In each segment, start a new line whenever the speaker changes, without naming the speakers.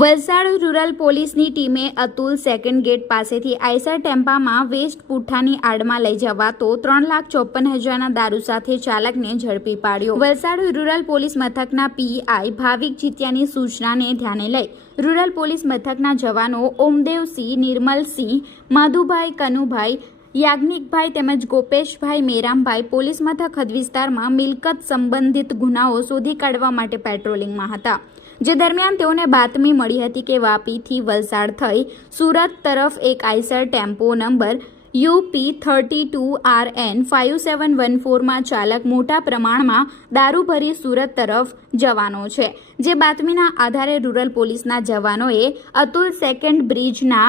Valsad rural પોલીસની ટીમે Atul second gate પાસેથી આઈસર ટેમ્પામાં વેસ્ટ પુઠ્ઠાની આડમાં લઈ જવાતો ત્રણ લાખ ચોપન હજારના દારૂ સાથે ચાલકને ઝડપી પાડ્યો. વલસાડ રૂરલ પોલીસ મથકના પીઆઈ ભાવિક જીત્યાની સૂચનાને ધ્યાને લઈ રૂરલ પોલીસ મથકના જવાનો ઓમદેવસિંહ, નિર્મલસિંહ, માધુભાઈ કનુભાઈ, યાજ્ઞિકભાઈ તેમજ ગોપેશભાઈ મેરામભાઈ પોલીસ મથક હદ વિસ્તારમાં મિલકત સંબંધિત ગુનાઓ શોધી કાઢવા માટે પેટ્રોલિંગમાં હતા. જે દરમિયાન તેઓને બાતમી મળી હતી કે વાપીથી વલસાડ થઈ સુરત તરફ એક Eicher tempo number UP thirty two R N five seven one ફોરમાં ચાલક મોટા પ્રમાણમાં દારૂ ભરી સુરત તરફ જવાનો છે. જે બાતમીના આધારે રૂરલ પોલીસના જવાનોએ અતુલ સેકન્ડ બ્રિજના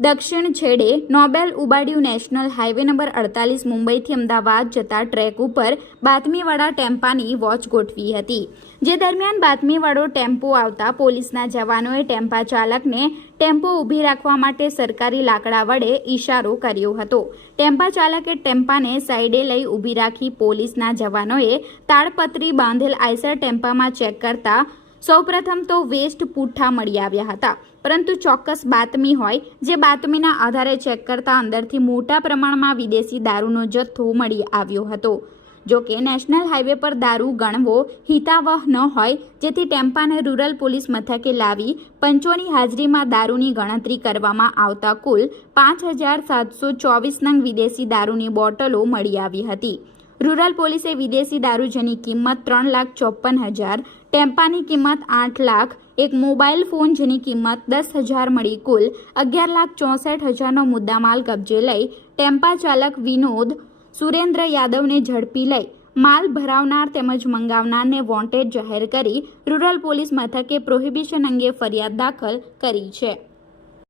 દક્ષિણ છેડે નોબેલ ઉબાડ્યું નેશનલ હાઈવે નંબર અડતાલીસ મુંબઈથી અમદાવાદ જતા ટ્રેક ઉપર બાતમીવાળા ટેમ્પાની વોચ ગોઠવી હતી. જે દરમિયાન બાતમીવાળો ટેમ્પો આવતા પોલીસના જવાનોએ ટેમ્પા ચાલકને ટેમ્પો ઊભી રાખવા માટે સરકારી લાકડા વડે ઇશારો કર્યો હતો. ટેમ્પા ચાલકે ટેમ્પાને સાઈડે લઈ ઊભી રાખી પોલીસના જવાનોએ તાડપત્રી બાંધેલ આઈસર ટેમ્પામાં ચેક કરતા સૌપ્રથમ તો વેસ્ટ પુઠ્ઠા મળી આવ્યા હતા. પરંતુ ચોક્કસ બાતમી હોય, જે બાતમીના આધારે ચેક કરતા અંદરથી મોટા પ્રમાણમાં વિદેશી દારૂનો જથ્થો મળી આવ્યો હતો. જો કે નેશનલ હાઈવે પર દારૂ ગણવો હિતાવહ ન હોય, જેથી ટેમ્પાને રૂરલ પોલીસ મથકે લાવી પંચોની હાજરીમાં દારૂની ગણતરી કરવામાં આવતા કુલ પાંચ હજાર સાતસો ચોવીસ નંગ વિદેશી દારૂની બોટલો મળી આવી હતી. રૂરલ પોલીસે વિદેશી દારૂ જેની કિંમત ત્રણ લાખ ચોપન હજાર ટેમ્પાની કિંમત આઠ લાખ, એક મોબાઈલ ફોન જેની કિંમત દસ હજાર મળી કુલ અગિયાર લાખ ચોસઠ હજારનો મુદ્દામાલ કબજે લઈ ટેમ્પા ચાલક વિનોદ સુરેન્દ્ર યાદવને ઝડપી લઈ માલ ભરાવનાર તેમજ મંગાવનારને વોન્ટેડ જાહેર કરી રૂરલ પોલીસ મથકે પ્રોહિબિશન અંગે ફરિયાદ દાખલ કરી છે.